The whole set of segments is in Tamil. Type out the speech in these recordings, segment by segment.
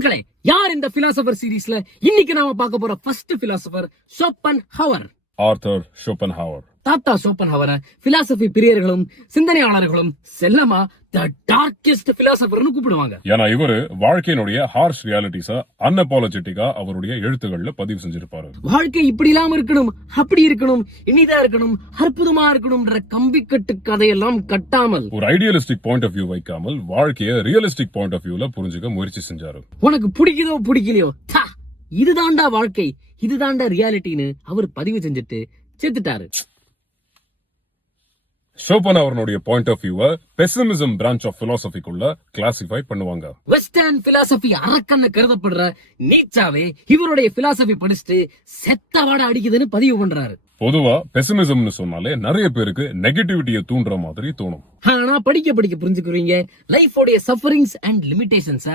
மக்களே யார் இந்த பிலாசபர் சீரீஸ்ல இன்னைக்கு நாம பார்க்க போற first philosopher Schopenhauer Arthur Schopenhauer தாத்தா ஷோப்பன் ஹவரை பிலாசபி பிரியர்களும் சிந்தனையாளர்களும் செல்லமா? த டார்கெஸ்ட் பிலாசபர்னு கூப்பிடுவாங்க. ஏன்னா இவரு வாழ்க்கையினுடைய ஹார்ஷ் ரியாலிட்டிஸ அன்அபாலஜெட்டிக்கா அவருடைய எழுத்துக்கள்ல பதிவு செஞ்சிருப்பாரு. வாழ்க்கை இப்படி இல்லாம இருக்கணும் அப்படி இருக்கணும் இனிதா இருக்கணும் அற்புதமா இருக்கணும்ன்ற கம்பிக்கட்டு கதையெல்லாம் கட்டாமல். ஒரு ஐடியலிஸ்டிக் பாயிண்ட் ஆஃப் வியூ வைக்காமல் வாழ்க்கைய ரியலிஸ்டிக் பாயிண்ட் ஆஃப் வியூல புரிஞ்சுக்க முயற்சி செஞ்சாரு. உனக்கு பிடிக்குதோ பிடிக்கலையோ? தா, இதுதான்டா வாழ்க்கை இதுதான்டா ரியாலிட்டின்னு அவர் பதிவு செஞ்சுட்டு செத்துட்டாரு. ஷோப்பன் அவருடைய பாயிண்ட் ஆஃப் வியூவை பெசிமிசம் பிரான்ச் ஆஃப் பிலாசபிக்குள்ள கிளாசிஃபை பண்ணுவாங்க. வெஸ்டர்ன் பிலாசபி அரக்கன்னு கருதப்படுற நீச்சாவே இவருடைய பிலாசபி படிச்சுட்டு செத்தவாட அடிக்குதுன்னு பதிவு பண்றாரு. பொதுவா பெசிமிசம்னு சொன்னாலே நிறைய பேருக்கு நெகட்டிவிட்டியை தூண்டுற மாதிரி தோணும். ஆனா படிக்க படிக்க புரிஞ்சுக்குவீங்க லைஃபோடைய சஃபரிங்ஸ் அண்ட் லிமிடேஷன்ஸ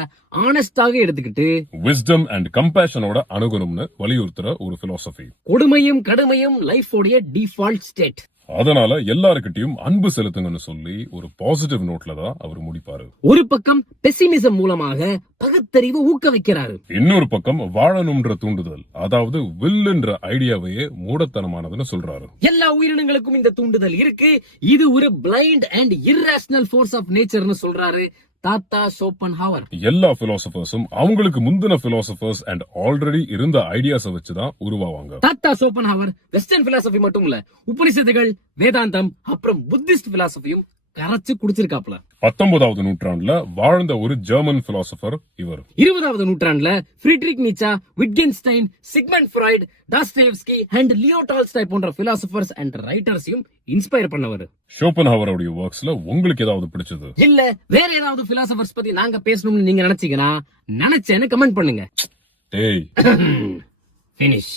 ஆனஸ்டாக எடுத்துக்கிட்டு விஸ்டம் அண்ட் கம்பேஷனோட அணுகணும்னு வலியுறுத்துற ஒரு பிலாசபி கொடுமையும் கடுமையும் லைஃபோடைய டிஃபால்ட் ஸ்டேட் அதனால எல்லாருக்கிட்டையும் அன்பு செலுத்துங்கன்னு சொல்லி ஒரு பாசிட்டிவ் நோட்ல தான் அவர் முடிப்பாரு. ஒரு பக்கம் பெசிமிசம் மூலமாக பகுத்தறிவு ஊக்குவிக்கிறாரு. இன்னொரு பக்கம் வாழணும்ன்ற தூண்டுதல் அதாவது வில்லுன்ற ஐடியாவையே மூடத்தனமானதுன்னு சொல்றாரு. எல்லா உயிரினங்களுக்கும் இந்த தூண்டுதல் இருக்கு. இது ஒரு blind and irrational force of நேச்சர்னு சொல்றாரு. தாத்தா சோப்பன் ஹவர் எல்லா பிலாசபர்ஸும் அவங்களுக்கு முந்தின பிலாசபர்ஸ் அண்ட் ஆல்ரெடி இருந்த ஐடியாஸ வச்சுதான் உருவாவாங்க. தாத்தா சோப்பன் ஹவர் வெஸ்டர்ன் பிலாசபி மட்டும் இல்ல உபனிஷத்துகள் வேதாந்தம் அப்புறம் புத்திஸ்ட் பிலாசபியும் கரைச்சு குடிச்சிருக்காப்ல பத்தொன்பதாவது நூற்றாண்டுல வாழ்ந்த ஒரு ஜெர்மன் பிலாசபர் இவர். இருபதாவது நூற்றாண்டுல Friedrich Nietzsche Wittgenstein Sigmund Freud Dostoevsky and Leo Tolstoy போன்ற பிலாசபர்ஸ் அண்ட் ரைட்டர்ஸையும் இன்ஸ்பயர் பண்ணவர். ஷோப்பன் அவருடைய ஒர்க்ஸ்ல உங்களுக்கு ஏதாவது பிடிச்சது? இல்ல வேற ஏதாவது பிலாசபர்ஸ் பத்தி நாங்க பேசணும்னு நீங்க நினைச்சீங்கன்னா நினைச்சேன்னு கமெண்ட் பண்ணுங்க. டேய். பினிஷ்